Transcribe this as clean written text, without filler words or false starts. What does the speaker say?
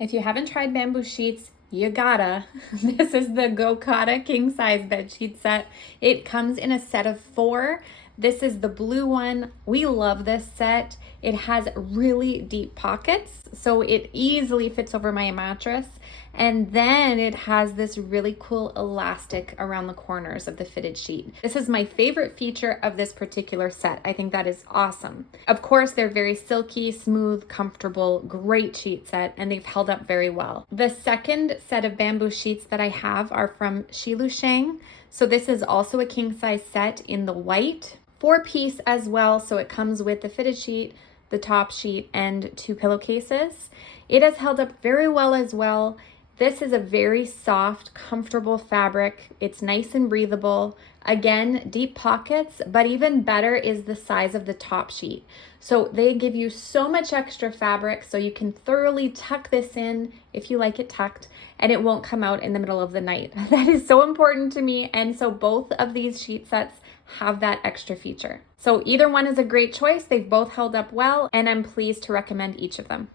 If you haven't tried bamboo sheets, you gotta. This is the Gokata king size bed sheet set. It comes in a set of 4. This is the blue one. We love this set. It has really deep pockets, so it easily fits over my mattress. And then it has this really cool elastic around the corners of the fitted sheet. This is my favorite feature of this particular set. I think that is awesome. Of course, they're very silky, smooth, comfortable, great sheet set, and they've held up very well. The second set of bamboo sheets that I have are from Shilu Shang. So this is also a king size set in the white, 4-piece as well. So it comes with the fitted sheet, the top sheet, and 2 pillowcases. It has held up very well as well. This is a very soft, comfortable fabric. It's nice and breathable. Again, deep pockets, but even better is the size of the top sheet. So they give you so much extra fabric so you can thoroughly tuck this in if you like it tucked, and it won't come out in the middle of the night. That is so important to me, and so both of these sheet sets have that extra feature. So either one is a great choice. They've both held up well, and I'm pleased to recommend each of them.